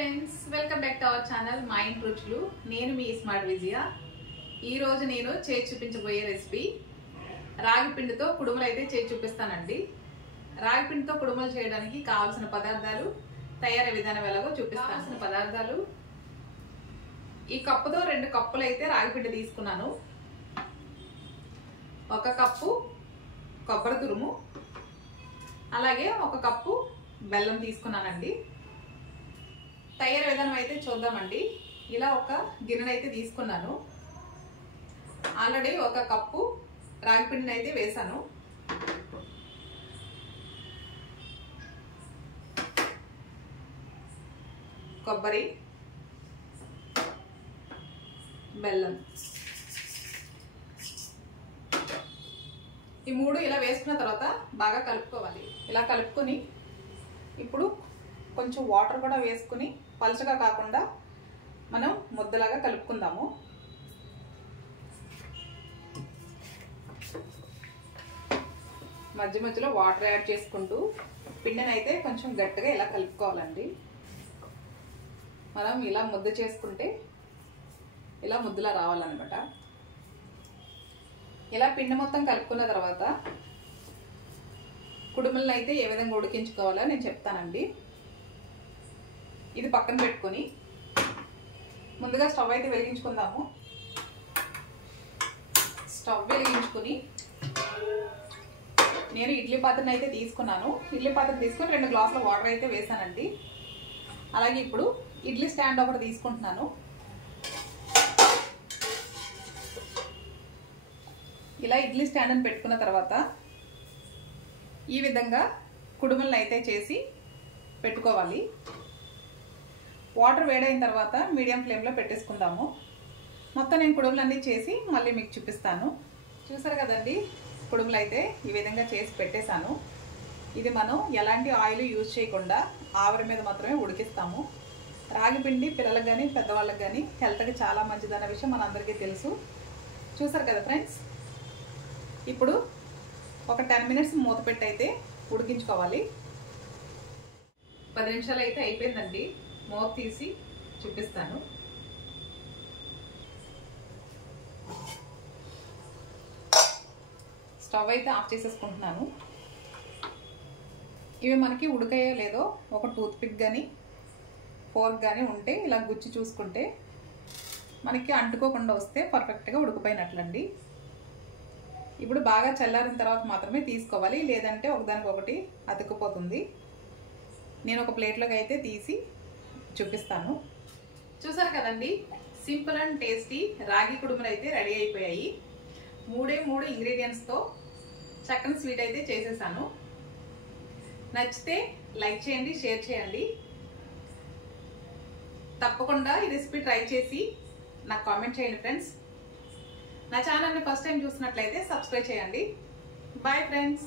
Friends, welcome back to our channel మా ఇంటి రుచులు. నేను మీ స్మార్ట్ విజయ. ఈ రోజు నేను చేసి చూపించబోయే రెసిపీ రాగి పిండితో కుడుములు అయితే చేసి చూపిస్తానండి. రాగి పిండితో కుడుములు చేయడానికి కావాల్సిన పదార్థాలు, తయారీ విధానం ఎలాగో చూపిస్తాను. పదార్థాలు ఈ కప్పుతో 2 కప్పులు అయితే రాగి పిండి తీసుకున్నాను. 1 కప్పు కొబ్బరి తురుము, అలాగే 1 కప్పు బెల్లం తీసుకున్నానండి. తయారీ విధానం అయితే చూద్దామండి. ఇలా ఒక గిన్నెను అయితే తీసుకున్నాను. ఆల్రెడీ 1 కప్పు రాగి పిండిని అయితే వేసాను. కొబ్బరి, బెల్లం, ఈ 3 ఇలా వేసుకున్న తర్వాత బాగా కలుపుకోవాలి. ఇలా కలుపుకొని ఇప్పుడు కొంచెం వాటర్ కూడా వేసుకుని పలుచగా కాకుండా మనం ముద్దలాగా కలుపుకుందాము. మధ్య మధ్యలో వాటర్ యాడ్ చేసుకుంటూ పిండిని అయితే కొంచెం గట్టిగా ఇలా కలుపుకోవాలండి. మనం ఇలా ముద్ద చేసుకుంటే ఇలా ముద్దలా రావాలన్నమాట. ఇలా పిండి మొత్తం కలుపుకున్న తర్వాత కుడుములను అయితే ఏ విధంగా ఉడికించుకోవాలో నేను చెప్తానండి. ఇది పక్కన పెట్టుకొని ముందుగా స్టవ్ అయితే వెలిగించుకుందాము. స్టవ్ వెలిగించుకొని నేను ఇడ్లీ పాత్రను అయితే తీసుకున్నాను. ఇడ్లీ పాత్ర తీసుకొని 2 గ్లాసుల వాటర్ అయితే వేసానండి. అలాగే ఇప్పుడు ఇడ్లీ స్టాండ్ ఒకటి తీసుకుంటున్నాను. ఇలా ఇడ్లీ స్టాండ్ని పెట్టుకున్న తర్వాత ఈ విధంగా కుడుములను అయితే చేసి పెట్టుకోవాలి. వాటర్ వేడైన తర్వాత మీడియం ఫ్లేమ్లో పెట్టేసుకుందాము. మొత్తం నేను కుడుములన్నీ చేసి మళ్ళీ మీకు చూపిస్తాను. చూసారు కదండి, కుడుములు అయితే ఈ విధంగా చేసి పెట్టేశాను. ఇది మనం ఎలాంటి ఆయిల్ యూజ్ చేయకుండా ఆవిరి మీద మాత్రమే ఉడికిస్తాము. రాగి పిండి పిల్లలకు కానీ పెద్దవాళ్ళకి కానీ హెల్త్కి చాలా మంచిదన్న విషయం మనందరికీ తెలుసు. చూసారు కదా ఫ్రెండ్స్, ఇప్పుడు ఒక 10 మినిట్స్ మూత పెట్టి అయితే ఉడికించుకోవాలి. 10 నిమిషాలు అయితే అయిపోయిందండి. మూత తీసి చూపిస్తాను. స్టవ్ అయితే ఆఫ్ చేసేసుకుంటున్నాను. ఇవి మనకి ఉడికాయో లేదో ఒక టూత్ పిక్ కానీ ఫోర్క్ కానీ ఉంటే ఇలా గుచ్చి చూసుకుంటే మనకి అంటుకోకుండా వస్తే పర్ఫెక్ట్గా ఉడికిపోయినట్లండి. ఇప్పుడు బాగా చల్లారిన తర్వాత మాత్రమే తీసుకోవాలి, లేదంటే ఒకదానికొకటి అతుక్కుపోతుంది. నేను ఒక ప్లేట్లోకి అయితే తీసి చూపిస్తాను. చూసారు కదండి, సింపుల్ అండ్ టేస్టీ రాగి కుడుములు అయితే రెడీ అయిపోయాయి. 3 ఇంగ్రీడియంట్స్తో చక్కని స్వీట్ అయితే చేసేసాను. నచ్చితే లైక్ చేయండి, షేర్ చేయండి. తప్పకుండా ఈ రెసిపీ ట్రై చేసి నాకు కామెంట్ చేయండి ఫ్రెండ్స్. నా ఛానల్ని ఫస్ట్ టైం చూసినట్లయితే సబ్స్క్రైబ్ చేయండి. Bye friends.